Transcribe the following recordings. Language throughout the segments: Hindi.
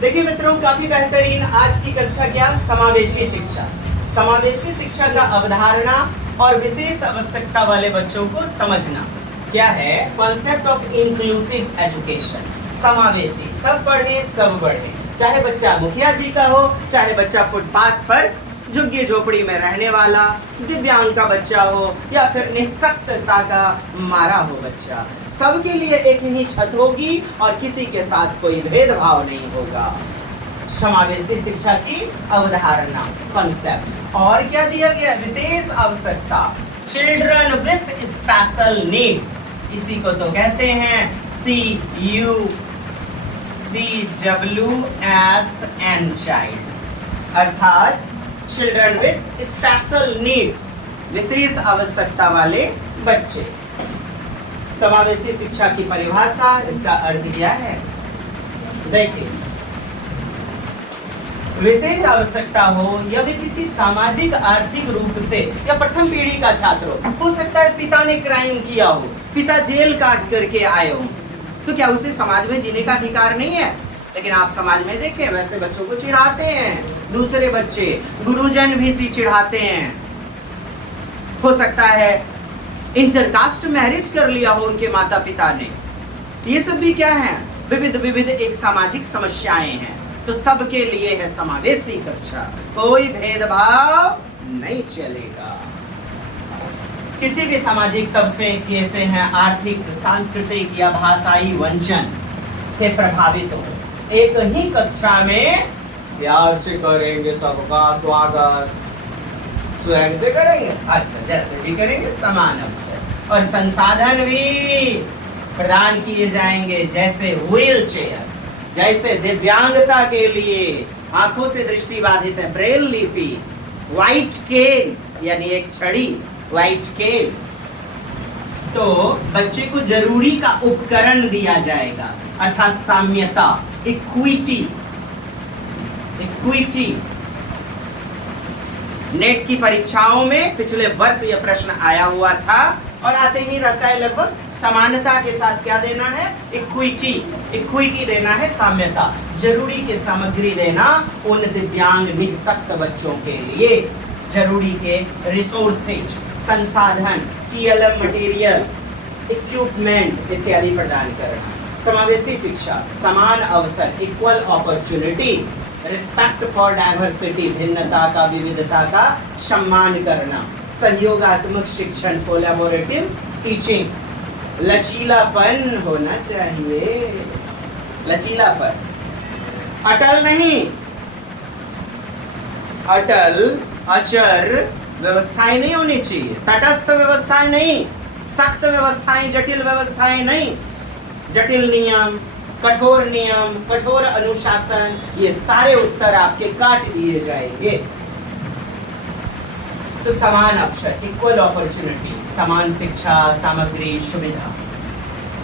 देखिए मित्रों, काफी बेहतरीन आज की कक्षा क्या, समावेशी शिक्षा। समावेशी शिक्षा का अवधारणा और विशेष आवश्यकता वाले बच्चों को समझना क्या है। कॉन्सेप्ट ऑफ इंक्लूसिव एजुकेशन, समावेशी, सब पढ़े सब बढ़े, चाहे बच्चा मुखिया जी का हो, चाहे बच्चा फुटपाथ पर झुग्गी झोपड़ी में रहने वाला दिव्यांग का बच्चा हो, या फिर निःशक्तता का मारा हो बच्चा, सबके लिए एक ही छत होगी और किसी के साथ कोई भेदभाव नहीं होगा। समावेशी शिक्षा की अवधारणा, कॉन्सेप्ट। और क्या दिया गया, विशेष आवश्यकता, चिल्ड्रन विथ स्पेशल नीड्स, इसी को तो कहते हैं CWSN चाइल्ड, अर्थात चिल्ड्रन विथ स्पेशल नीड्स, विशेष आवश्यकता वाले बच्चे। समावेशी शिक्षा की परिभाषा, इसका अर्थ क्या है, देखिए, विशेष आवश्यकता हो या भी किसी सामाजिक आर्थिक रूप से या प्रथम पीढ़ी का छात्र हो सकता है पिता ने क्राइम किया हो, पिता जेल काट करके आए हो, तो क्या उसे समाज में जीने का अधिकार नहीं है। लेकिन आप समाज में देखें, वैसे बच्चों को चिढ़ाते हैं दूसरे बच्चे, गुरुजन भी सी चिढ़ाते हैं। हो सकता है इंटरकास्ट मैरिज कर लिया हो उनके माता पिता ने। ये सब भी क्या है, विविध विविध एक सामाजिक समस्याएं हैं। तो सबके लिए है समावेशी कक्षा, कोई भेदभाव नहीं चलेगा। किसी भी सामाजिक तबके के से हैं, आर्थिक, सांस्कृतिक या भाषाई वंचन से प्रभावित हो, एक ही कक्षा में प्यार से करेंगे सबका स्वागत, स्वयं से करेंगे, अच्छा जैसे भी करेंगे, समान अवसर और संसाधन भी प्रदान किए जाएंगे, जैसे व्हील चेयर, जैसे दिव्यांगता के लिए आंखों से दृष्टि बाधित है ब्रेल लिपि, व्हाइट केल यानी एक छड़ी, व्हाइट केल। तो बच्चे को जरूरी का उपकरण दिया जाएगा, अर्थात साम्यता, इक्विटी। नेट की परीक्षाओं में पिछले वर्ष यह प्रश्न आया हुआ था और आते ही रहता है लगभग। समानता के साथ क्या देना है, इक्विटी देना है, साम्यता, जरूरी के सामग्री देना उन दिव्यांग निःशक्त बच्चों के लिए, जरूरी के रिसोर्सेज, संसाधन, TLM मटेरियल, इक्विपमेंट इत्यादि प्रदान करना। समावेशी शिक्षा, समान अवसर, equal opportunity, respect for diversity, भिन्नता का, विविधता का सम्मान करना, सहयोगात्मक शिक्षण, कोलैबोरेटिव टीचिंग, लचीलापन होना चाहिए, लचीलापन, अटल नहीं, अटल अचर व्यवस्थाएं नहीं होनी चाहिए, तटस्थ व्यवस्थाएं नहीं, सख्त व्यवस्थाएं, जटिल व्यवस्थाएं नहीं, जटिल नियम, कठोर अनुशासन, ये सारे उत्तर आपके काट दिए जाएंगे। तो समान अवसर, इक्वल अपॉर्चुनिटी, समान शिक्षा, सामग्री, सुविधा,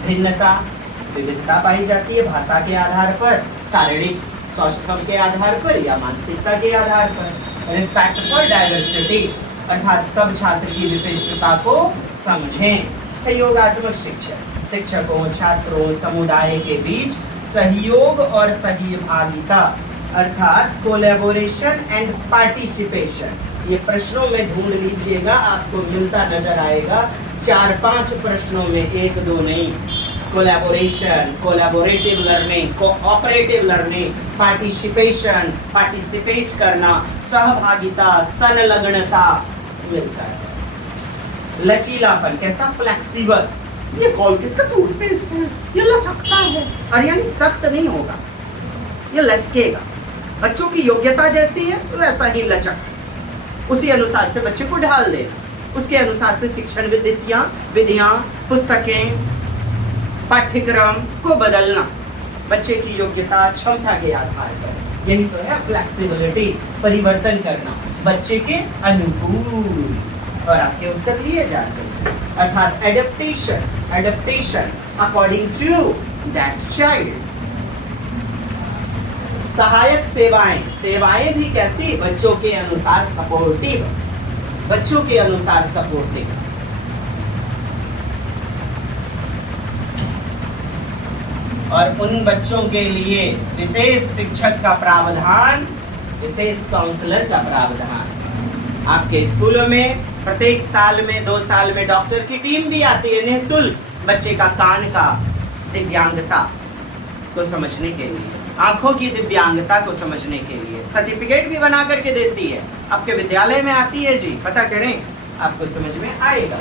भिन्नता, विविधता पाई जाती है भाषा के आधार पर, शारीरिक स्वास्थ्य के आधार पर या मानसिकता के आधार पर। रिस्पेक्ट फॉर डाइवर्सिटी, अर्थात सब छात्र की विशिष्टता को समझें। सहयोगात्मक शिक्षा, शिक्षकों, छात्रों, समुदाय के बीच सहयोग और सहभागिता, अर्थात कोलैबोरेशन एंड पार्टिसिपेशन। ये प्रश्नों में ढूंढ लीजिएगा, आपको मिलता नजर आएगा 4-5 प्रश्नों में, 1-2 नहीं। Collaboration, collaborative learning, cooperative learning, participation, participate करना, सहभागिता, संलग्नता मिलता है। लचीलापन, कैसा, फ्लेक्सिबल, ये कोलगेट का टूथपेस्ट है, ये लचकता है, और यानी सख्त नहीं होगा, ये लचकेगा। बच्चों की योग्यता जैसी है वैसा ही लचक, उसी अनुसार से बच्चे को ढाल दे, उसके अनुसार से शिक्षण विधियां, पुस्तकें, पाठ्यक्रम को बदलना बच्चे की योग्यता, क्षमता के आधार पर। यही तो है फ्लेक्सिबिलिटी, परिवर्तन करना बच्चे के अनुकूल। और आपके उत्तर लिए जाते हैं, अर्थात adaptation according to that child. सहायक सेवाएं भी कैसी, बच्चों के अनुसार सपोर्टिव, और उन बच्चों के लिए विशेष शिक्षक का प्रावधान, विशेष काउंसलर का प्रावधान। आपके स्कूलों में प्रत्येक साल में 2 साल में डॉक्टर की टीम भी आती है निःशुल्क बच्चे का कान का दिव्यांगता को समझने के लिए, आंखों की दिव्यांगता को समझने के लिए सर्टिफिकेट भी बना करके देती है। आपके विद्यालय में आती है जी, पता करें, आपको समझ में आएगा।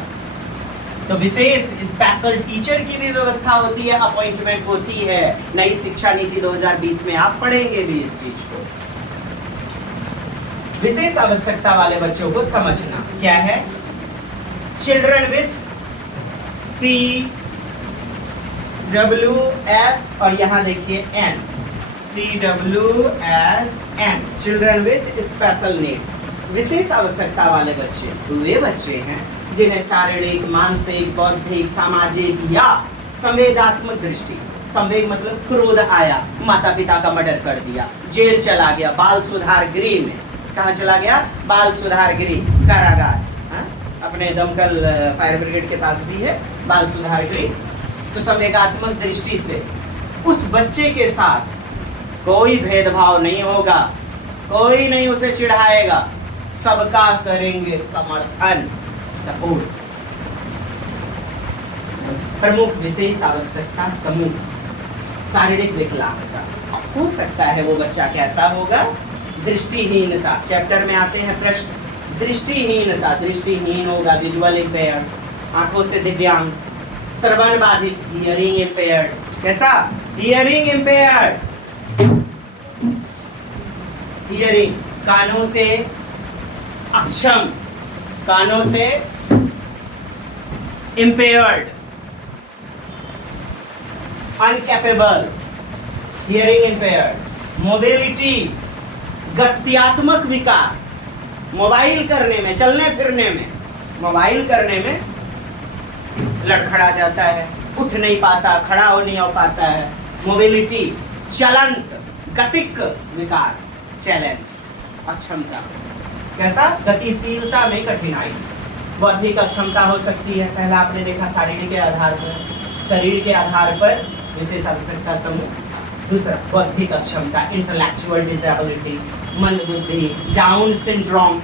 तो विशेष स्पेशल टीचर की भी व्यवस्था होती है, अपॉइंटमेंट होती है। नई शिक्षा नीति 2020 में आप पढ़ेंगे भी इस चीज को। विशेष आवश्यकता वाले बच्चों को समझना क्या है। चिल्ड्रन विथ CWS और यहाँ देखिए N, CWSN, children with special needs. विशेष आवश्यकता वाले बच्चे वे बच्चे हैं जिन्हें शारीरिक, मानसिक, बौद्धिक, सामाजिक या संवेदात्मक दृष्टि, संवेग मतलब क्रोध आया, माता पिता का मर्डर कर दिया, जेल चला गया, बाल सुधार गृह में, कहाँ चला गया, बाल सुधार गृह, कारागार। अपने दमकल फायर ब्रिगेड के पास भी है बाल सुधार गृह। तो संवेगात्मक दृष्टि से उस बच्चे के साथ कोई भेदभाव नहीं होगा, कोई नहीं उसे चिढ़ाएगा, सबका करेंगे समर्थन, सपोर्ट। प्रमुख विशेष आवश्यकता समूह, शारीरिक विकलांगता। हो सकता है वो बच्चा कैसा होगा, दृष्टिहीनता। चैप्टर में आते हैं प्रश्न, दृष्टिहीनता, दृष्टिहीन होगा, विजुअल इम्पेयर्ड, आंखों से दिव्यांग, श्रवण बाधित, हियरिंग इम्पेयर्ड, कैसा, हियरिंग इम्पेयर्ड, हियरिंग, कानों से अक्षम, कानों से इम्पेयर्ड, अनकैपेबल, हियरिंग इम्पेयर्ड। मोबिलिटी, गत्यात्मक विकार, मोबाइल करने में, चलने फिरने में, मोबाइल करने में लड़खड़ा जाता है, उठ नहीं पाता, खड़ा हो नहीं हो पाता है। मोबिलिटी, चलंत, गतिक विकार, चैलेंज, अक्षमता, कैसा, गतिशीलता में कठिनाई। बौद्धिक अक्षमता हो सकती है, पहला आपने देखा शारीरिक के आधार पर, शरीर के आधार पर विशेष आवश्यकता समूह। दूसरा बौद्धिक अक्षमता, इंटेलेक्चुअल डिसेबिलिटी, मंदबुद्धि, डाउन सिंड्रोम,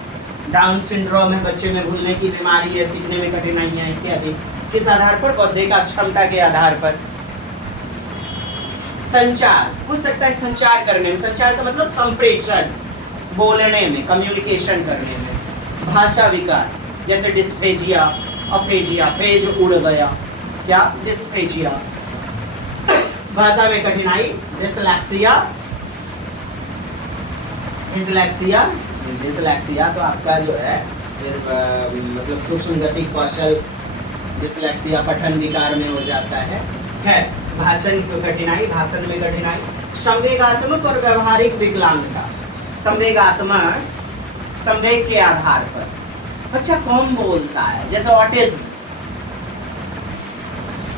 डाउन सिंड्रोम है बच्चे में भूलने की बीमारी है, सीखने में कठिनाइयां इत्यादि। किस आधार पर, बौद्धिक अक्षमता के आधार पर। संचार हो सकता है, संचार करने में, संचार का मतलब संप्रेषण, बोलने में, कम्युनिकेशन करने में। भाषा विकार जैसे डिस्फेजिया, अफेजिया, फेज उड़ गया, क्या, डिस्फेजिया। भाषा में कठिनाई, डिसलेक्सिया, डिसलेक्सिया, डिसलेक्सिया तो आपका जो है फिर मतलब सूक्ष्म गति कौशल, डिसलेक्सिया पठन विकार में हो जाता है। भाषण में कठिनाई, भाषण में कठिनाई। संवेगात्मक और व्यवहारिक विकलांगता, संवेगात्मक, संवेग के आधार पर। अच्छा, कौन बोलता है, जैसे ऑटिज्म,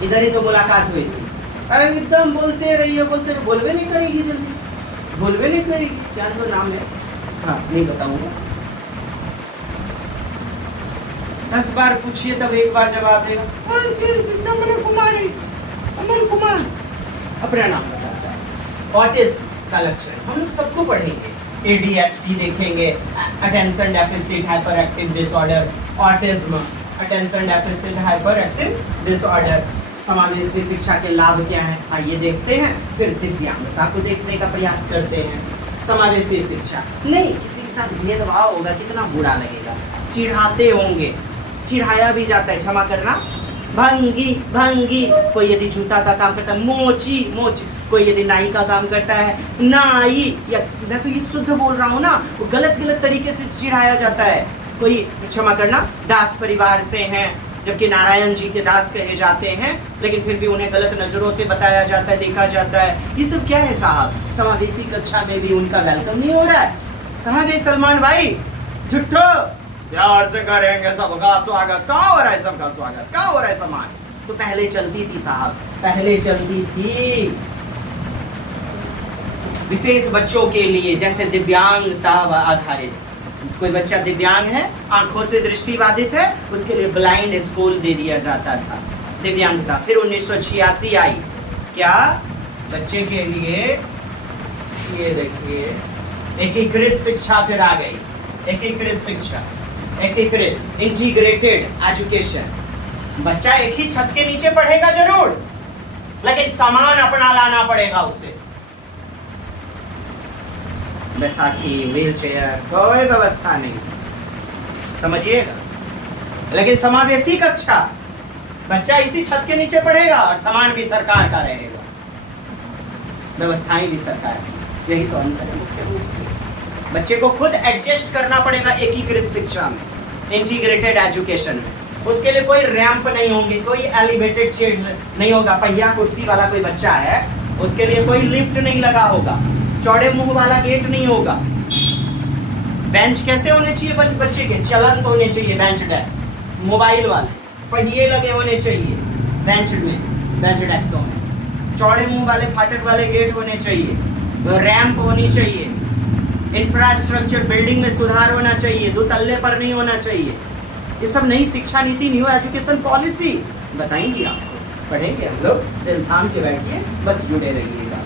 इधर ही तो मुलाकात हुई थी, अरे एकदम बोलते रहिए, बोलते रहिए, बोलवे नहीं करेगी जल्दी, बोलवे नहीं करेगी, क्या तो नाम है, हाँ नहीं बताऊंगा, 10 बार पूछिए तब 1 बार जवाब देगा। अमन कुमारी, अमन कुमार अपना नाम बताता है। ऑटिज्म का लक्षण हम लोग सबको पढ़ेंगे, ADHD देखेंगे, attention deficit hyper active disorder, autism, attention deficit hyper active disorder. समावेशी शिक्षा के लाभ क्या हैं, आइए देखते हैं, फिर दिव्यांगता को देखने का प्रयास करते हैं। समावेशी शिक्षा नहीं, किसी के साथ भेदभाव होगा, कितना बुरा लगेगा, चिढ़ाते होंगे, चिढ़ाया भी जाता है, क्षमा करना, भंगी भंगी, कोई यदि जूता का काम करता है, मोची मोची, कोई यदि नाई का काम करता है, नाई, या मैं तो ये शुद्ध बोल रहा हूँ ना, वो गलत गलत तरीके से चिढ़ाया जाता है। कोई, क्षमा करना, दास परिवार से हैं, जबकि नारायण जी के दास कहे जाते हैं, लेकिन फिर भी उन्हें गलत नजरों से बताया जाता है, देखा जाता है। ये सब क्या है साहब, समावेशी कक्षा में भी उनका वेलकम नहीं हो रहा है। कहाँ गए सलमान भाई, झुट्ठो, प्यार से करेंगे सबका स्वागत, कहाँ हो रहा है सबका स्वागत, कहाँ हो रहा है सम्मान। तो पहले चलती थी साहब, पहले चलती थी। विशेष बच्चों के लिए जैसे दिव्यांगता आधारित, कोई बच्चा दिव्यांग है, आंखों से दृष्टि बाधित है, उसके लिए ब्लाइंड स्कूल दे दिया जाता था, दिव्यांगता। फिर 1986 आई, क्या, बच्चे के लिए ये देखिए एकीकृत शिक्षा फिर आ गई। एकीकृत शिक्षा, एकीकृत इंटीग्रेटेड एजुकेशन। बच्चा एक ही छत के नीचे पढ़ेगा जरूर, लेकिन सामान अपना लाना पड़ेगा उसे। बैसाखी, व्हील चेयर, कोई व्यवस्था नहीं, समझिएगा। लेकिन समावेशी कक्षा, बच्चा इसी छत के नीचे पढ़ेगा और सामान भी सरकार का रहेगा, व्यवस्थाएं भी सरकार की। यही तो अंतर है मुख्य रूप से। बच्चे को खुद एडजस्ट करना पड़ेगा एकीकृत शिक्षा में, इंटीग्रेटेड एजुकेशन में। उसके लिए कोई रैंप नहीं होंगे, कोई एलिवेटेड चेयर नहीं होगा। पहिया कुर्सी वाला कोई बच्चा है, उसके लिए कोई लिफ्ट नहीं लगा होगा, चौड़े मुंह वाला गेट नहीं होगा। बेंच कैसे होने चाहिए बच्चे के? चलंत होने चाहिए बेंच डेस्क। मोबाइल वाले पहिए लगे होने चाहिए बेंच में, बेंच डेस्कों में। चौड़े मुंह वाले फाटक वाले गेट होने चाहिए, रैंप होनी चाहिए, इंफ्रास्ट्रक्चर बिल्डिंग में सुधार होना चाहिए, 2 तल्ले पर नहीं होना चाहिए। ये सब नई शिक्षा नीति, न्यू एजुकेशन पॉलिसी बताएंगी आपको, पढ़ेंगे हम लोग। दिल थाम के बैठिए, बस जुड़े रहिएगा।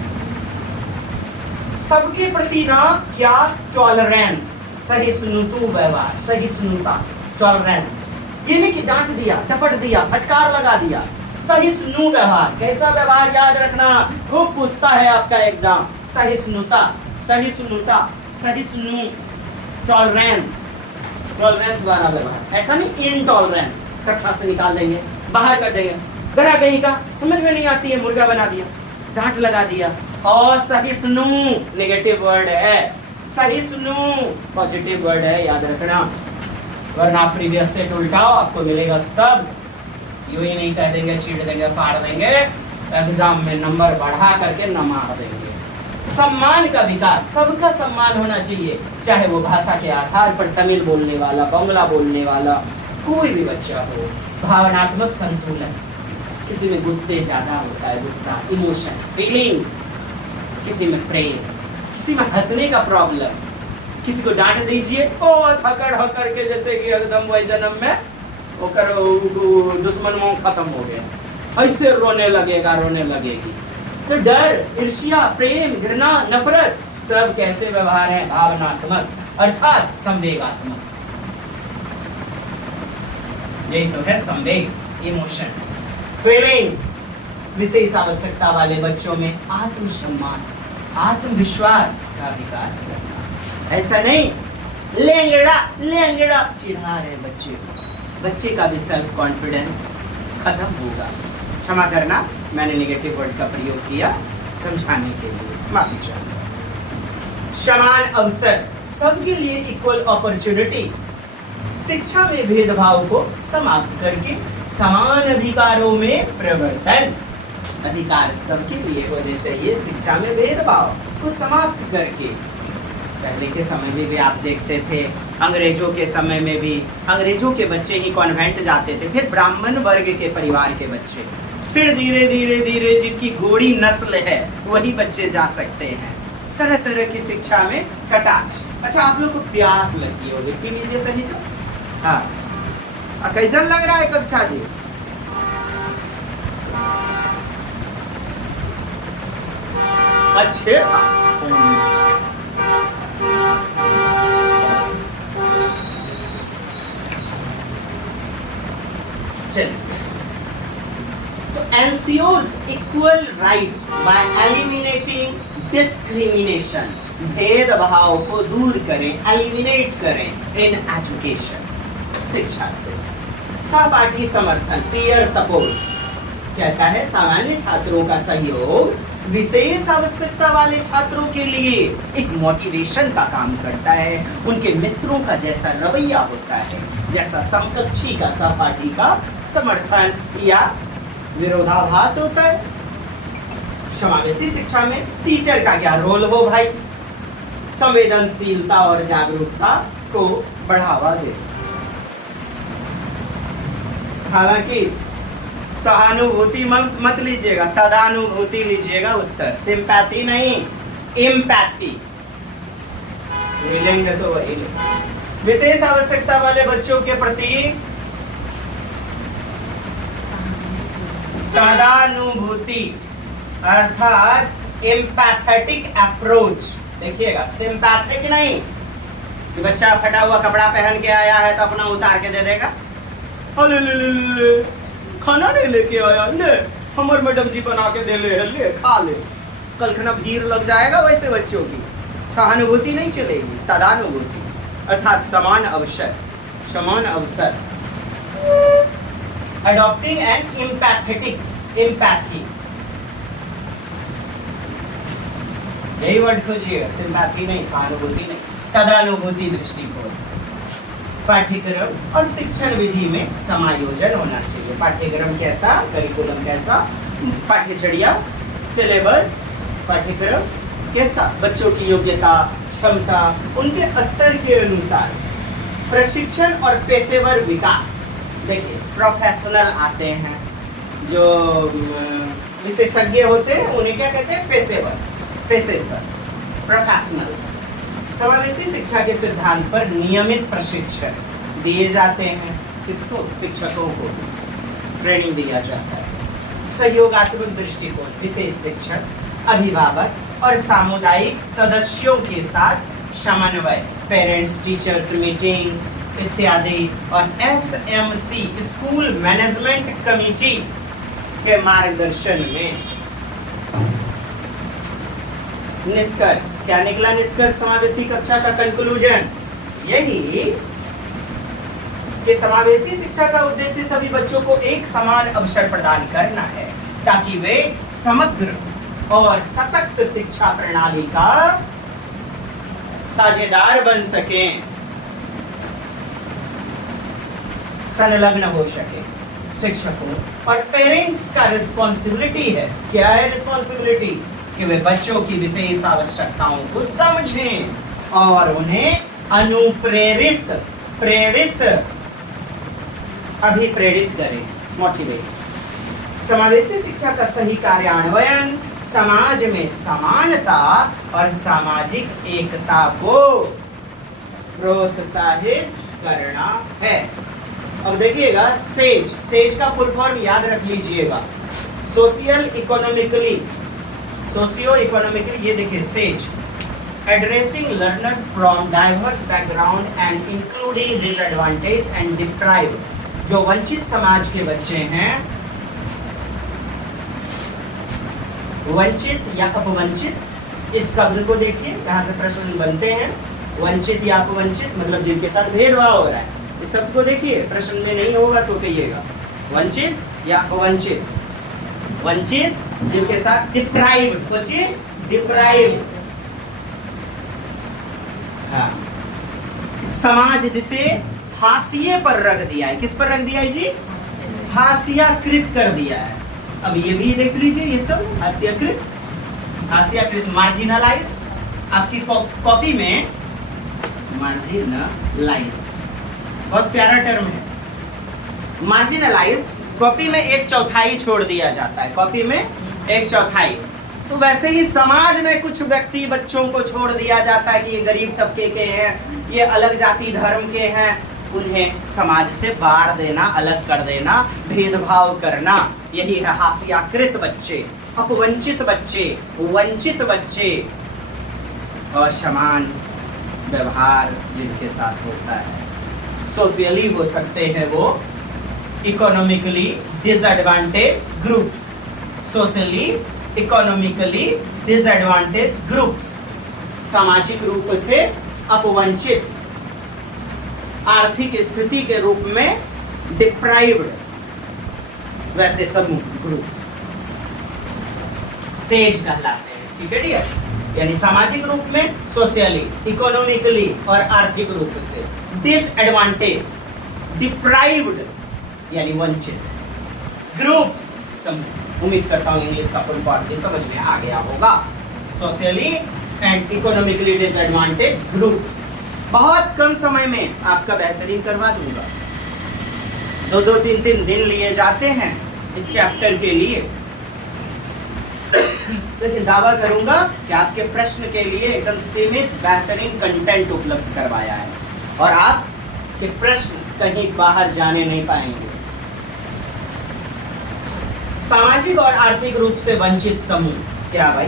सबके प्रति ना क्या टॉलरेंस, सहिष्णुता व्यवहार, सहिष्णुता, टॉलरेंस। ये नहीं कि डांट दिया, डपट दिया, फटकार लगा दिया। सहिष्णु व्यवहार, कैसा व्यवहार याद रखना, खूब पूछता है आपका एग्जाम। सहिष्णुता, सहिष्णुता, सहिष्णु, टॉलरेंस, टॉलरेंस वाला व्यवहार। ऐसा नहीं इनटॉलरेंस, कक्षा से निकाल देंगे, बाहर कर देंगे, गरा कहीं का समझ में नहीं आती है, मुर्गा बना दिया, डांट लगा दिया। और सहिष्णु नेगेटिव वर्ड है, सहिष्णु पॉजिटिव वर्ड है, याद रखना। वरना प्रीवियस सेट उल्टाओ, आपको मिलेगा सब। यूं ही नहीं कह देंगे, चीड़ देंगे, फाड़ देंगे, एग्जाम में नंबर बढ़ा करके न मार देंगे। सम्मान का विकास, सबका सम्मान होना चाहिए, चाहे वो भाषा के आधार पर तमिल बोलने वाला, बंगला बोलने वाला, कोई भी बच्चा हो। भावनात्मक संतुलन, किसी में गुस्से ज्यादा होता है, गुस्सा, इमोशन, फीलिंग्स, किसी में प्रेम, किसी में हंसने का प्रॉब्लम। किसी को डांट दीजिए, ओ हकड़ हकड़ के, जैसे कि एकदम वही जन्म में ओकर दुश्मन मुंह खत्म हो गया, ऐसे रोने लगेगा, रोने लगेगी। तो डर, ईर्ष्या, प्रेम, घृणा, नफरत, सब कैसे व्यवहार है? भावनात्मक, अर्थात संवेगात्मक। यही तो है संवेग, इमोशन, फीलिंग्स। विशेष आवश्यकता वाले बच्चों में आत्मसम्मान, आत्मविश्वास का विकास करना। ऐसा नहीं लेंगड़ा लेंगड़ा चिढ़ा रहे बच्चे को, बच्चे का भी सेल्फ कॉन्फिडेंस खत्म होगा। क्षमा करना, मैंने नेगेटिव वर्ड का प्रयोग किया समझाने के लिए, माफी चाहूंगा। समान अवसर, सबके लिए इक्वल अपॉर्चुनिटी। शिक्षा में भेदभाव को समाप्त करके समान अधिकारों में परिवर्तन। अधिकार सबके लिए होने चाहिए, शिक्षा में भेदभाव को समाप्त करके। पहले के समय में भी आप देखते थे, अंग्रेजों के समय में भी अंग्रेजों के बच्चे ही कॉन्वेंट जाते थे, फिर ब्राह्मण वर्ग के परिवार के बच्चे, फिर धीरे धीरे धीरे जिनकी गोड़ी नस्ल है वही बच्चे जा सकते हैं। तरह तरह की शिक्षा में कटाक्ष। अच्छा, आप लोग को प्यास लगी होगी, पी लीजिए तभी तो। हाँ, कैसा लग रहा है कक्षा जी? अच्छे था। तो ensures equal right by eliminating discrimination, भेदभाव को दूर करें, एलिमिनेट करें इन एजुकेशन, शिक्षा से। सहपाठी समर्थन, पीयर सपोर्ट, कहता है सामान्य छात्रों का सहयोग विशेष आवश्यकता वाले छात्रों के लिए एक मोटिवेशन का काम करता है। उनके मित्रों का जैसा रवैया होता है, जैसा समकक्षी का, सहपाठी का समर्थन या विरोधाभास होता है। समावेशी शिक्षा में टीचर का क्या रोल हो भाई? संवेदनशीलता और जागरूकता को बढ़ावा दे। हालांकि सहानुभूति मत लीजिएगा, तदानुभूति लीजिएगा उत्तर, सिंपैथी नहीं, एम्पैथी मिलेंगे तो वही ले। विशेष आवश्यकता वाले बच्चों के प्रति तदानुभूति, अर्थात एम्पैथेटिक अप्रोच। देखिएगा, सिंपैथिक नहीं कि बच्चा फटा हुआ कपड़ा पहन के आया है तो अपना उतार के दे देगा। अरे ले ले ले, खाना नहीं लेके आया, ले हमर मैडम जी बना के दे ले, ले खा ले। कल खाना भीड़ लग जाएगा। वैसे बच्चों की सहानुभूति नहीं चलेगी, तदानुभूति, अर्थात समान अवसर, समान अवसर। अडॉप्टिंग एंड एम्पैथेटिक, एम्पैथी, यही वर्ड खोजिएगा, सिंपैथी नहीं, सहानुभूति नहीं, तदानुभूति दृष्टिकोण। पाठ्यक्रम और शिक्षण विधि में समायोजन होना चाहिए। पाठ्यक्रम कैसा, करिकुलम कैसा, पाठ्यचर्या, सिलेबस, पाठ्यक्रम कैसा, बच्चों की योग्यता, क्षमता, उनके स्तर के अनुसार। प्रशिक्षण और पेशेवर विकास। देखिए, प्रोफेशनल आते हैं, जो विशेषज्ञ होते हैं उन्हें क्या कहते हैं, पेशेवर, पेशेवर, प्रोफेशनल्स। समावेशी शिक्षा के सिद्धांत पर नियमित प्रशिक्षण दिए जाते हैं। किसको, शिक्षकों को ट्रेनिंग दिया जाता है। सहयोगात्मक दृष्टिकोण, विशेष शिक्षक, अभिभावक और सामुदायिक सदस्यों के साथ समन्वय, पेरेंट्स टीचर्स मीटिंग इत्यादि, और SMC, स्कूल मैनेजमेंट कमेटी के मार्गदर्शन में। निष्कर्ष, क्या निकला निष्कर्ष समावेशी कक्षा का कंक्लूजन? यही कि समावेशी शिक्षा का उद्देश्य सभी बच्चों को एक समान अवसर प्रदान करना है ताकि वे समग्र और सशक्त शिक्षा प्रणाली का साझेदार बन सकें, संलग्न हो सके। शिक्षकों और पेरेंट्स का रिस्पॉन्सिबिलिटी है, क्या है रिस्पॉन्सिबिलिटी, कि वे बच्चों की विशेष आवश्यकताओं को समझें और उन्हें अनुप्रेरित, प्रेरित, अभिप्रेरित करें, मोटिवेट। समावेशी शिक्षा का सही कार्यान्वयन समाज में समानता और सामाजिक एकता को प्रोत्साहित करना है। अब देखिएगा, सेज, सेज का फुल फॉर्म याद रख लीजिएगा, सोशियल इकोनॉमिकली, सोशियो इकोनॉमिकली, ये देखिए says, addressing learners from diverse background and including disadvantage and deprived. जो वंचित समाज के बच्चे हैं, वंचित या अपवंचित, इस शब्द को देखिए, यहाँ से प्रश्न बनते हैं, वंचित या अपवंचित, मतलब जिनके साथ भेदभाव हो रहा है। इस शब्द को देखिए, प्रश्न में नहीं होगा तो कहिएगा, वंचित या अपवंचित, वंचित जिनके साथ, डिप्राइव्ड, वंचित, डिप्राइव्ड, हाँ, समाज जिसे हाशिए पर रख दिया है, किस पर रख दिया है जी, हाशियाकृत कर दिया है। अब ये भी देख लीजिए, ये सब हाशियाकृत, हाशियाकृत, मार्जिनलाइज्ड, आपकी कॉपी में मार्जिनलाइज्ड, बहुत प्यारा टर्म है, मार्जिनलाइज्ड। कॉपी में 1/4 छोड़ दिया जाता है, कॉपी में 1/4। तो वैसे ही समाज में कुछ व्यक्ति बच्चों को छोड़ दिया जाता है कि ये गरीब तबके के हैं, ये अलग जाति धर्म के हैं, उन्हें समाज से बाढ़ देना, अलग कर देना, भेदभाव करना, यही है हाशियाकृत बच्चे, अपवंचित बच्चे, वंचित बच्चे, और समान व्यवहार जिनके साथ होता है। सोशली हो सकते हैं वो economically disadvantage groups, socially economically disadvantage groups, सामाजिक रूप से अपवंचित, आर्थिक स्थिति के रूप में डिप्राइव्ड, वैसे समूह ग्रुप्स सेज कहलाते हैं। ठीक है डियर, यानी सामाजिक रूप में सोशली, इकोनॉमिकली और आर्थिक रूप से डिसएडवांटेज, डिप्राइव्ड यानी वंचित, ग्रुप्स समूह। उम्मीद करता हूं इंग्लिश का फुल फॉर्म भी समझ में आ गया होगा, socially and economically disadvantage groups. बहुत कम समय में आपका बेहतरीन करवा दूंगा, 2-2, 3-3 दिन लिए जाते हैं इस चैप्टर के लिए, लेकिन दावा करूंगा कि आपके प्रश्न के लिए एकदम सीमित बेहतरीन कंटेंट उपलब्ध करवाया है और आपके प्रश्न कहीं बाहर जाने नहीं पाएंगे। सामाजिक और आर्थिक रूप से वंचित समूह क्या भाई?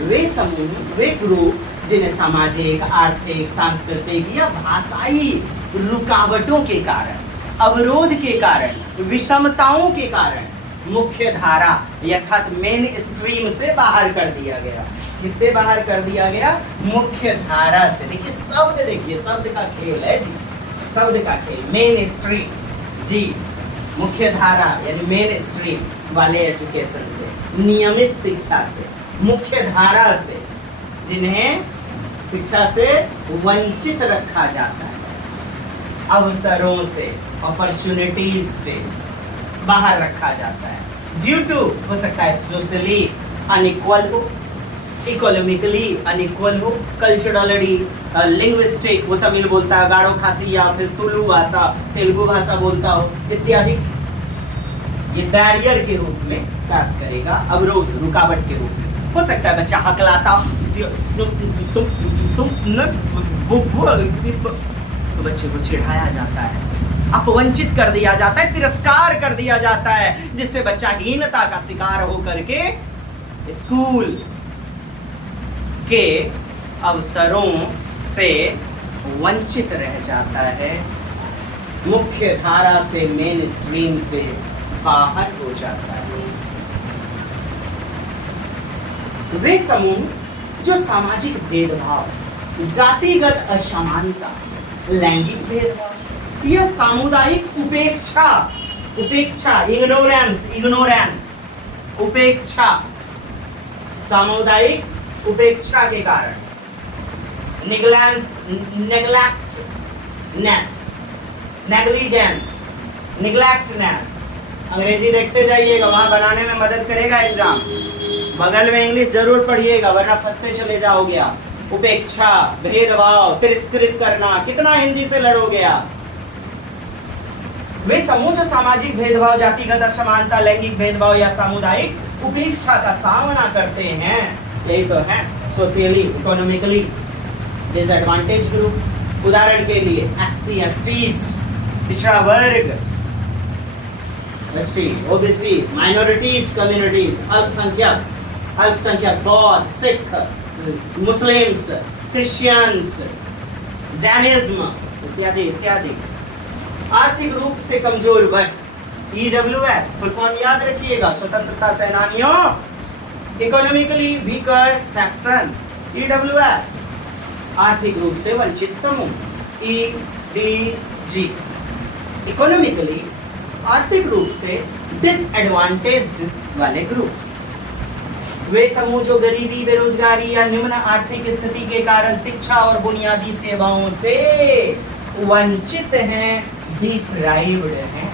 वे समूह, वे ग्रुप जिन्हें सामाजिक, आर्थिक, सांस्कृतिक या भाषाई रुकावटों के कारण, अवरोध के कारण, विषमताओं के कारण मुख्य धारा अर्थात मेन स्ट्रीम से बाहर कर दिया गया। किससे बाहर कर दिया गया? मुख्य धारा से। देखिए शब्द, देखिए शब्द का खेल है जी, शब्द का खेल। मेन स्ट्रीम जी, मुख्य धारा यानी मेन स्ट्रीम वाले एजुकेशन से, नियमित शिक्षा से, मुख्य धारा से, जिन्हें शिक्षा से वंचित रखा जाता है, अवसरों से, अपॉर्चुनिटीज से बाहर रखा जाता है। ड्यू टू हो सकता है सोशली अनइक्वल हो, इकोनॉमिकली अनइक्वल हो, कल्चरली लिंग्विस्टिक, वो तमिल बोलता है, गाड़ो खासी या फिर तुलु भाषा, तेलुगु भाषा बोलता हो इत्यादि। ये बैरियर के रूप में काम करेगा, अवरोध, रुकावट के रूप में। हो सकता है बच्चा हकलाता तो बच्चे को चिढ़ाया जाता है, अपवंचित कर दिया जाता है, तिरस्कार कर दिया जाता है, जिससे बच्चा हीनता का शिकार होकर के स्कूल के अवसरों से वंचित रह जाता है, मुख्य धारा से, मेन स्ट्रीम से बाहर हो जाता है। वे समूह जो सामाजिक भेदभाव, जातिगत असमानता, लैंगिक भेदभाव या सामुदायिक उपेक्षा, इग्नोरेंस, उपेक्षा, सामुदायिक उपेक्षा के कारण, नेग्लेक्टनेस, अंग्रेजी देखते जाइएगा, वहां बनाने में मदद करेगा एग्जाम। बगल में इंग्लिश जरूर पढ़िएगा वरना फंसते चले जाओगे आप। उपेक्षा, भेदभाव, तिरस्कृत करना, कितना हिंदी से लड़ोगे आप। वे समूह जो सामाजिक भेदभाव, जातिगत असमानता, लैंगिक भेदभाव या सामुदायिक उपेक्षा का सामना करते हैं, यही तो है सोशली, इकोनॉमिकली डिसएडवांटेज ग्रुप। उदाहरण के लिए SC, STs, पिछड़ा वर्ग, ST, OBC, माइनॉरिटीज, कम्युनिटीज, अल्पसंख्यक, बौद्ध, सिख, मुस्लिम्स, क्रिश्चियंस, जैनिज्म इत्यादि इत्यादि। आर्थिक रूप से कमजोर वर्ग, EWS, फुल फॉर्म याद रखिएगा, स्वतंत्रता सेनानियों। Economically weaker sections, EWS। आर्थिक रूप से वंचित समूह, EDG। इकोनॉमिकली, आर्थिक रूप से डिसएडवांटेज्ड वाले ग्रुप्स, वे समूह जो गरीबी, बेरोजगारी या निम्न आर्थिक स्थिति के कारण शिक्षा और बुनियादी सेवाओं से वंचित हैं, डिप्राइव्ड हैं।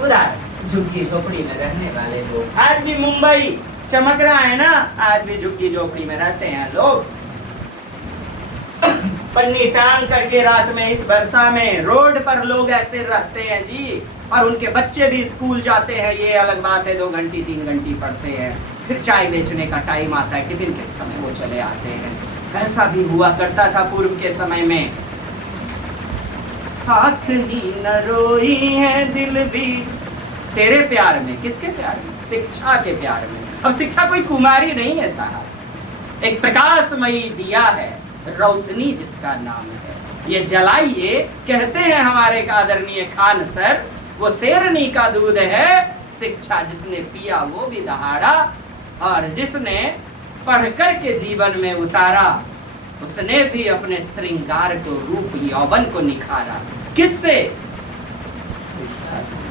उदाहरण, झुग्गी झोपड़ी में रहने वाले लोग। आज भी मुंबई चमक रहा है ना, आज भी झुग्गी झोपड़ी में रहते हैं लोग, पन्नी टांग करके रात में इस वर्षा में रोड पर लोग ऐसे रहते हैं जी। और उनके बच्चे भी स्कूल जाते हैं, ये अलग बात है, 2 घंटी 3 घंटी पढ़ते हैं, फिर चाय बेचने का टाइम आता है, टिफिन के समय वो चले आते हैं। ऐसा भी हुआ करता था पूर्व के समय में। आँख ही न रोई है दिल भी तेरे प्यार में। किसके प्यार में? शिक्षा के प्यार में। अब शिक्षा कोई कुमारी नहीं है साहब, एक प्रकाशमयी दिया है, रोशनी जिसका नाम है, ये जलाइए, कहते हैं हमारे आदरणीय खान सर। वो शेरनी का दूध है शिक्षा, जिसने पिया वो भी दहाड़ा, और जिसने पढ़कर के जीवन में उतारा, उसने भी अपने श्रृंगार को, रूप यौवन को निखारा। किससे? शिक्षा से,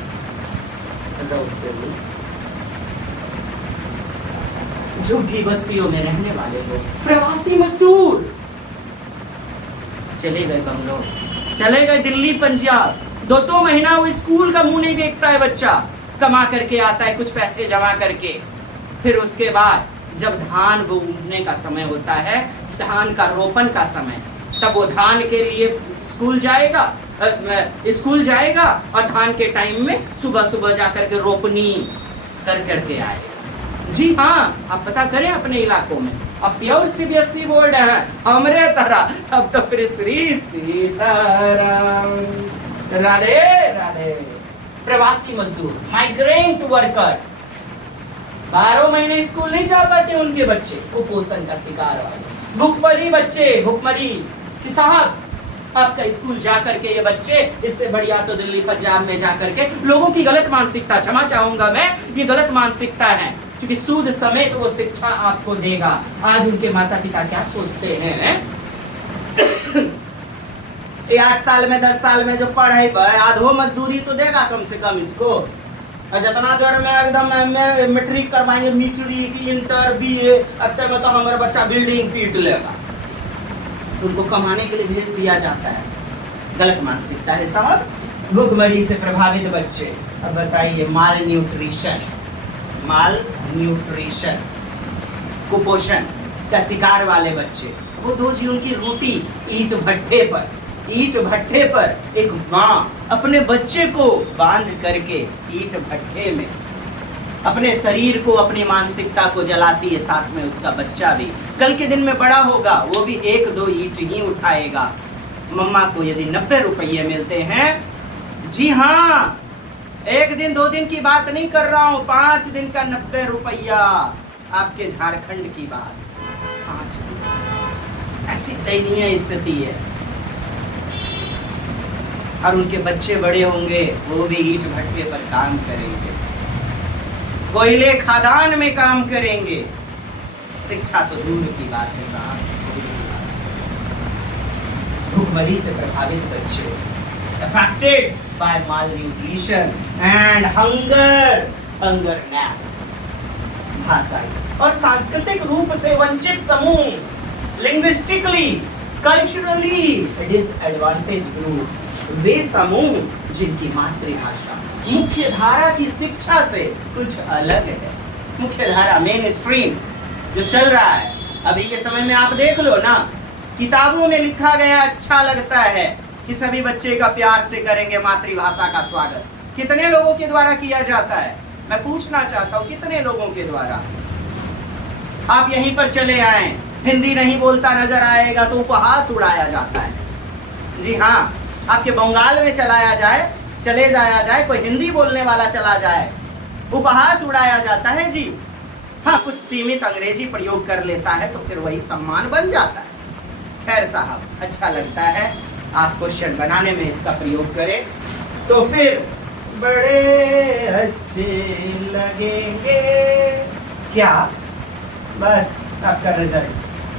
रोशनी से। झुग्गी बस्तियों में रहने वाले लोग, प्रवासी मजदूर, चले गए बंगलोर, चले गए दिल्ली, पंजाब, 2 महीना वो स्कूल का मुंह नहीं देखता है बच्चा, कमा करके आता है कुछ पैसे जमा करके। फिर उसके बाद जब धान बोने का समय होता है, धान का रोपन का समय, तब वो धान के लिए स्कूल जाएगा और धान के टाइम में सुबह सुबह जाकर के रोपनी कर करके आएगा। जी हाँ, आप पता करें अपने इलाकों में। अब प्योर CBSE बोर्ड है हमरे तरह, तब तो फिर श्री सीताराम, राधे राधे। प्रवासी मजदूर, माइग्रेंट वर्कर्स, 12 महीने स्कूल नहीं जा पाते उनके बच्चे, कुपोषण का शिकार वाले, भुखमरी बच्चे, भुखमरी कि साहब आपका स्कूल जा करके ये बच्चे, इससे बढ़िया तो दिल्ली पंजाब में जा करके, लोगों की गलत मानसिकता, क्षमा चाहूंगा मैं, ये गलत मानसिकता है, क्योंकि सूद समेत वो शिक्षा आपको देगा। आज उनके माता पिता क्या सोचते हैं 8 साल में 10 साल में जो पढ़ाई आधो मजदूरी तो देगा कम से कम इसको, और जितना देर में एकदम मैट्रिक करवाएंगे, मैट्रिक इंटर बीए, अत्ते में तो हमारा बच्चा बिल्डिंग पीट लेगा, उनको कमाने के लिए भेज दिया जाता है। गलत मानसिकता है साहब। भूखमरी से प्रभावित बच्चे, अब बताइए माल न्यूट्रिशन, कुपोषण का शिकार वाले बच्चे, वो दो जी उनकी रोटी ईंट भट्ठे पर एक माँ अपने बच्चे को बांध करके ईंट भट्ठे में अपने शरीर को, अपनी मानसिकता को जलाती है, साथ में उसका बच्चा भी। कल के दिन में बड़ा होगा, वो भी 1-2 ईंट ही उठाएगा। मम्मा को यदि 90 रुपये मिलते हैं, जी हाँ, 1 दिन 2 दिन की बात नहीं कर रहा हूँ, 5 दिन का 90 रुपया, आपके झारखंड की बात, 5 दिन, ऐसी दयनीय स्थिति है। और उनके बच्चे बड़े होंगे, वो भी ईंट भट्टे पर काम करेंगे, कोयले खदान में काम करेंगे। शिक्षा तो दूर की बात है साहब। भूखमरी से प्रभावित बच्चे, affected by malnutrition and hungerness। भाषाई और सांस्कृतिक रूप से वंचित समूह, linguistically, culturally disadvantaged group, वे समूह जिनकी मातृभाषा मुख्य धारा की शिक्षा से कुछ अलग है। मुख्य धारा, मेन स्ट्रीम जो चल रहा है अभी के समय में, आप देख लो ना, किताबों में लिखा गया, अच्छा लगता है कि सभी बच्चे का प्यार से करेंगे मातृभाषा का स्वागत। कितने लोगों के द्वारा किया जाता है, मैं पूछना चाहता हूँ, कितने लोगों के द्वारा? आप यहीं पर चले आए, हिंदी नहीं बोलता नजर आएगा तो उपहास उड़ाया जाता है। जी हाँ, आपके बंगाल में चले जाया जाए, कोई हिंदी बोलने वाला चला जाए, उपहास उड़ाया जाता है जी। हाँ, कुछ सीमित अंग्रेजी प्रयोग कर लेता है तो फिर वही सम्मान बन जाता है। खैर साहब, अच्छा लगता है, आप क्वेश्चन बनाने में इसका प्रयोग करें तो फिर बड़े अच्छे लगेंगे। क्या? बस आपका रिजल्ट।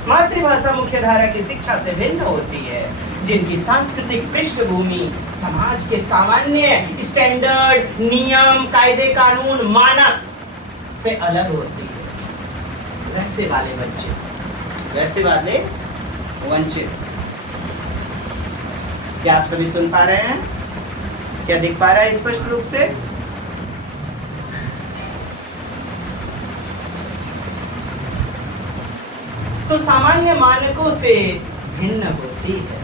मातृभाषा मुख्यधारा की शिक्षा से भिन्न होती है, जिनकी सांस्कृतिक पृष्ठभूमि समाज के सामान्य स्टैंडर्ड, नियम, कायदे कानून, मानक से अलग होती है। वैसे वाले बच्चे, वैसे वाले वंचित। क्या आप सभी सुन पा रहे हैं? क्या दिख पा रहा है स्पष्ट रूप से? तो सामान्य मानकों से भिन्न होती है,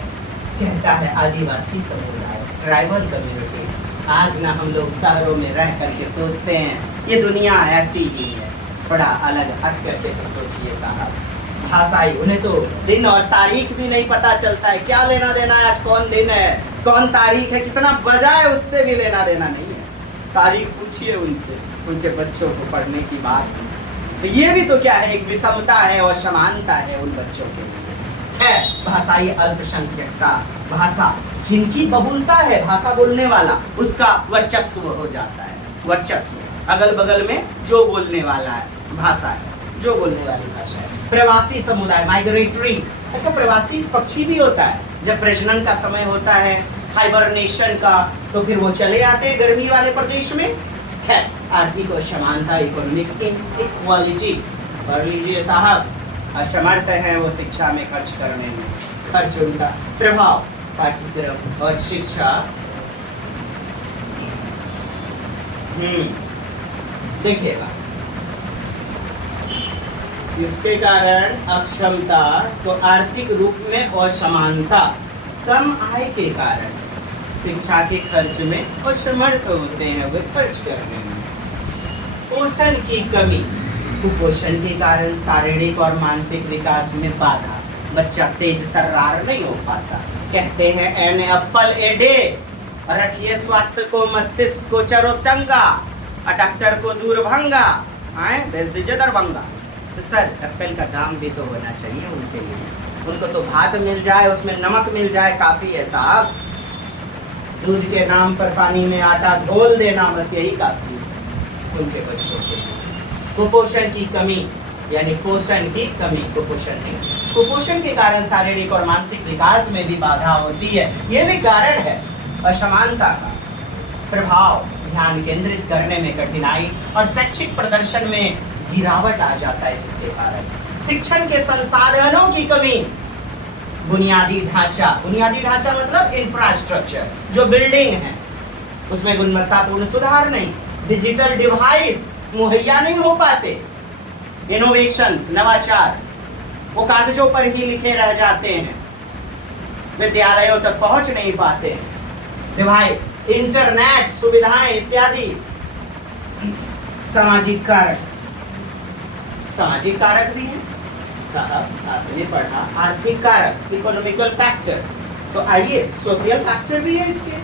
कहता है आदिवासी समुदाय, ट्राइबल कम्युनिटीज। आज ना हम लोग शहरों में रह करके सोचते हैं ये दुनिया ऐसी ही है, थोड़ा अलग हट करके तो सोचिए साहब। भाषाई, उन्हें तो दिन और तारीख भी नहीं पता चलता है, क्या लेना देना है, आज कौन दिन है, कौन तारीख है, कितना बजा है, उससे भी लेना देना नहीं है। तारीख पूछिए उनसे, उनके बच्चों को पढ़ने की बात तो ये भी तो क्या है, एक विषमता है और समानता है उन बच्चों के लिए। है भाषाई अल्पसंख्यकता, भाषा जिनकी बहुलता है, भाषा बोलने वाला, उसका वर्चस्व हो जाता है। वर्चस्व, अगल बगल में जो बोलने वाला है भाषा है, जो बोलने वाली भाषा है। प्रवासी समुदाय, माइग्रेटरी। अच्छा, प्रवासी पक्षी भी होता है, जब प्रजनन का समय होता है, हाइबरनेशन का, तो फिर वो चले आते हैं गर्मी वाले प्रदेश में। है आर्थिक असमानता, इकोनॉमिक इनइक्वालिटी। पढ़ लीजिए साहब, असमर्थ है वो शिक्षा में खर्च करने में। खर्च उनका प्रभाव, पाठ्यक्रम और शिक्षा। देखिएगा, इसके कारण अक्षमता, तो आर्थिक रूप में असमानता, कम आय के कारण शिक्षा के खर्च में असमर्थ होते हैं वे खर्च करने में। पोषण की कमी, कुपोषण के कारण शारीरिक और मानसिक विकास में बाधा, बच्चा तेज तर्रार नहीं हो पाता। कहते हैं एन एप्पल ए डे, और रखिए स्वास्थ्य को, मस्तिष्क को चरोचंगा, और डॉक्टर को दूरभंगा, आए भेज दीजिए दरभंगा। तो सर एप्पल का दाम भी तो होना चाहिए उनके लिए, उनको तो भात मिल जाए, उसमें नमक मिल जाए, काफ़ी है साहब। दूध के नाम पर पानी में आटा घोल देना, बस यही काफ़ी है उनके बच्चों के लिए। कुपोषण की कमी यानी पोषण की कमी, कुपोषण नहीं। कुपोषण के कारण शारीरिक और मानसिक विकास में भी बाधा होती है। ये भी कारण है असमानता का प्रभाव, ध्यान केंद्रित करने में कठिनाई और शैक्षिक प्रदर्शन में गिरावट आ जाता है, जिसके कारण शिक्षण के संसाधनों की कमी, बुनियादी ढांचा मतलब इंफ्रास्ट्रक्चर, जो बिल्डिंग है उसमें गुणवत्तापूर्ण सुधार नहीं, डिजिटल डिवाइस मुहैया नहीं हो पाते, इनोवेशंस नवाचार वो कागजों पर ही लिखे रह जाते हैं, विद्यालयों तक पहुंच नहीं पाते, डिवाइस, इंटरनेट सुविधाएं इत्यादि। सामाजिक कारक भी है साहब, आपने पढ़ा आर्थिक कारक, इकोनॉमिकल फैक्टर, तो आइए सोशल फैक्टर भी है इसके।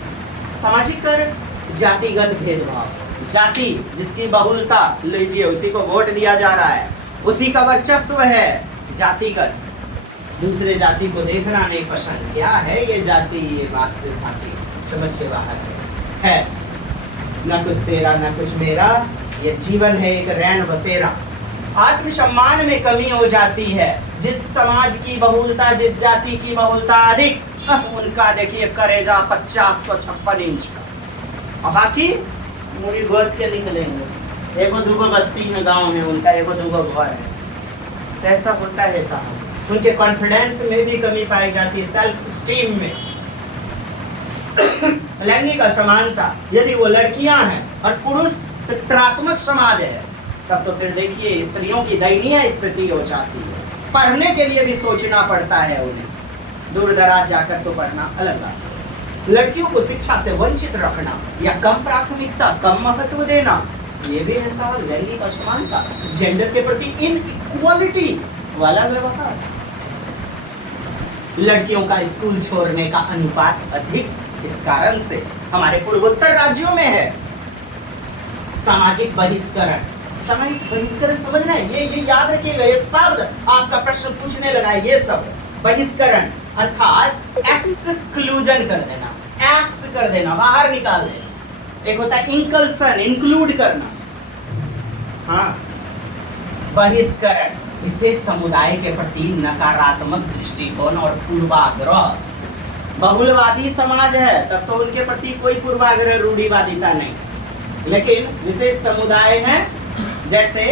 सामाजिक कारक, जातिगत भेदभाव, जाति जिसकी बहुलता, लीजिए उसी को वोट दिया जा रहा है, उसी का वर्चस्व है, जातिगत, दूसरे जाति को देखना नहीं पसंद, क्या है ये जाति, ये बात भाती समझ से बाहर है, न कुछ तेरा न कुछ मेरा, ये जीवन है एक रैन बसेरा। आत्मसम्मान में कमी हो जाती है, जिस समाज की बहुलता, जिस जाति की बहुलता अधिक, उनका देखिए करेजा 50-56 इंच का, और बाकी मुड़ी गोद के निकलेंगे, एगो दूगो बस्ती में गांव में उनका एगो दूगो घर है, तो ऐसा होता है साहब। उनके कॉन्फिडेंस में भी कमी पाई जाती है, सेल्फ स्टीम में। लैंगिक असमानता, यदि वो लड़कियां हैं और पुरुष पितृत्मक समाज है, तब तो फिर देखिए स्त्रियों की दयनीय स्थिति हो जाती है, पढ़ने के लिए भी सोचना पड़ता है उन्हें, दूर दराज जाकर तो पढ़ना अलग बात है। लड़कियों को शिक्षा से वंचित रखना या कम प्राथमिकता, कम महत्व देना, ये भी है साहब लैंगिक असमानता, जेंडर के प्रति इनइक्वालिटी वाला व्यवहार। लड़कियों का स्कूल छोड़ने का अनुपात अधिक इस कारण से हमारे पूर्वोत्तर राज्यों में है। सामाजिक बहिष्करण, सामाजिक बहिष्करण समझना है, ये याद रखिएगा, ये शब्द आपका प्रश्न पूछने लगा है, ये सब बहिष्करण अर्थात एक्सक्लूजन कर देना, एक्स कर देना, बाहर निकाल देना। एक होता है इंकल्सन, इंक्लूड करना, हाँ, बहिष्करण विशेष समुदाय के प्रति नकारात्मक दृष्टिकोण और पूर्वाग्रह। बहुलवादी समाज है तब तो उनके प्रति कोई पूर्वाग्रह, रूढ़िवादिता नहीं, लेकिन विशेष समुदाय है, जैसे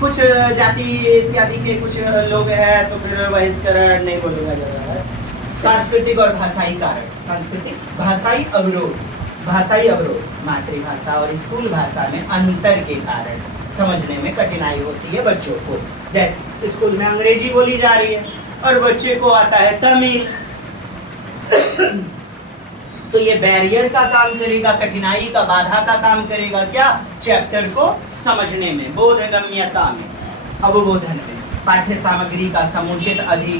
कुछ जाति इत्यादि के कुछ लोग हैं तो फिर बहिष्करण नहीं बोलूँगा ज़्यादा है। सांस्कृतिक और भाषाई कारक, सांस्कृतिक भाषाई अवरोध, मातृभाषा और स्कूल भाषा में अंतर के कारण समझने में कठिनाई होती है बच्चों को। जैसे स्कूल में अंग्रेजी बोली जा रही है और बच्चे को आता है तमिल, तो ये बैरियर का काम करेगा, कठिनाई का, बाधा का काम करेगा, क्या चैप्टर को समझने में, बोधगम्यता में, अवबोधन में। पाठ्य सामग्री का समुचित अधिक